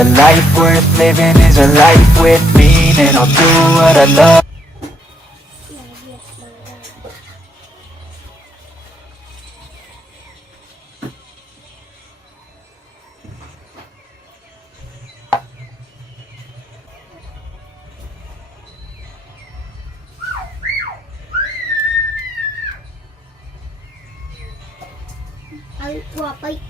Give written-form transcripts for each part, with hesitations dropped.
a life worth living is a life with meaning. I'll do what I love. Ay, guapay.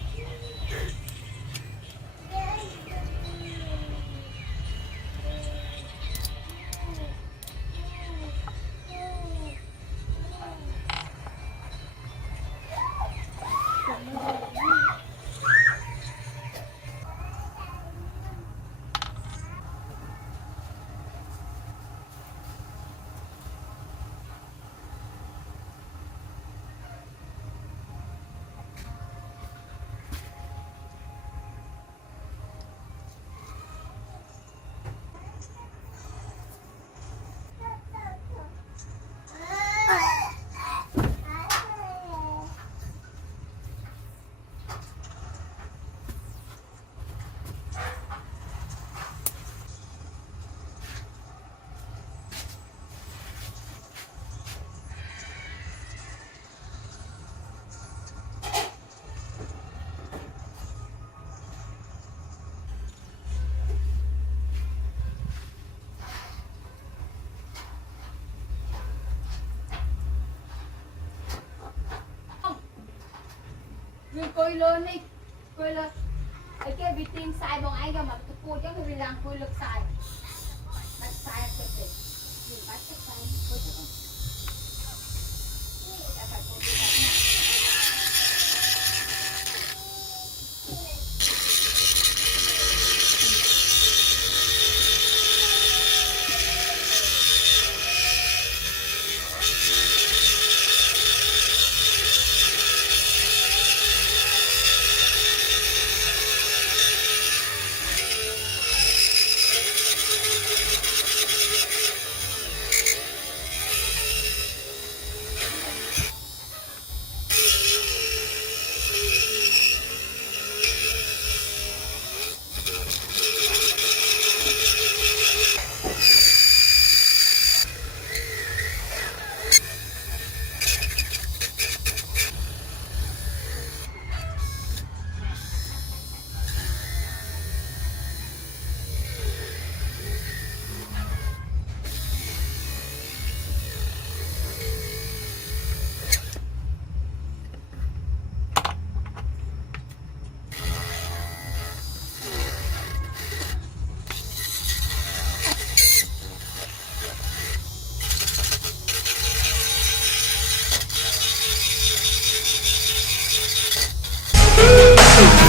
Coi lên đi, coi lên. Ở kia bị tim sai bọn anh cho mà tôi cô chắc phải làm coi lực sai. Bắt sai là được. Nhìn bắt chắc sai, coi chắc không. Đã phải cô đi bắt.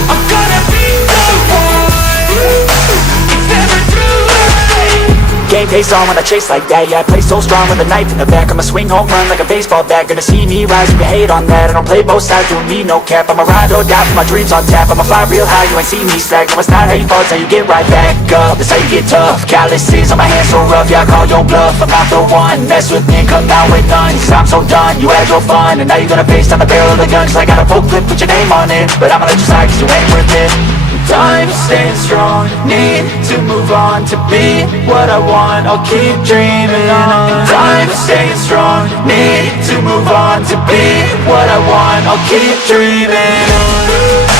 I'm gonna be the one who's never through it. Game face on when I chase like that. Yeah, I play so strong with a knife in the back. I'ma swing home run like a baseball bat. Gonna see me rise, you can hate on that. I don't play both sides, doing me no cap. I'ma ride or die for my dreams on tap. I'ma fly real high, you ain't see me slack. No, it's not how you fall, it's how you get right back up. That's how you get tough. Calluses on my hands so rough, yeah, I call your bluff. I'm not the one, mess with me, come down with none. Cause I'm so done, you had your fun. And now you're gonna face down the barrel of the gun. Cause I got a full clip, put your name on it. But I'ma let you slide cause you ain't worth it. I'm staying strong, need to move on to be what I want, I'll keep dreaming on. I'm staying strong, need to move on to be what I want, I'll keep dreaming on.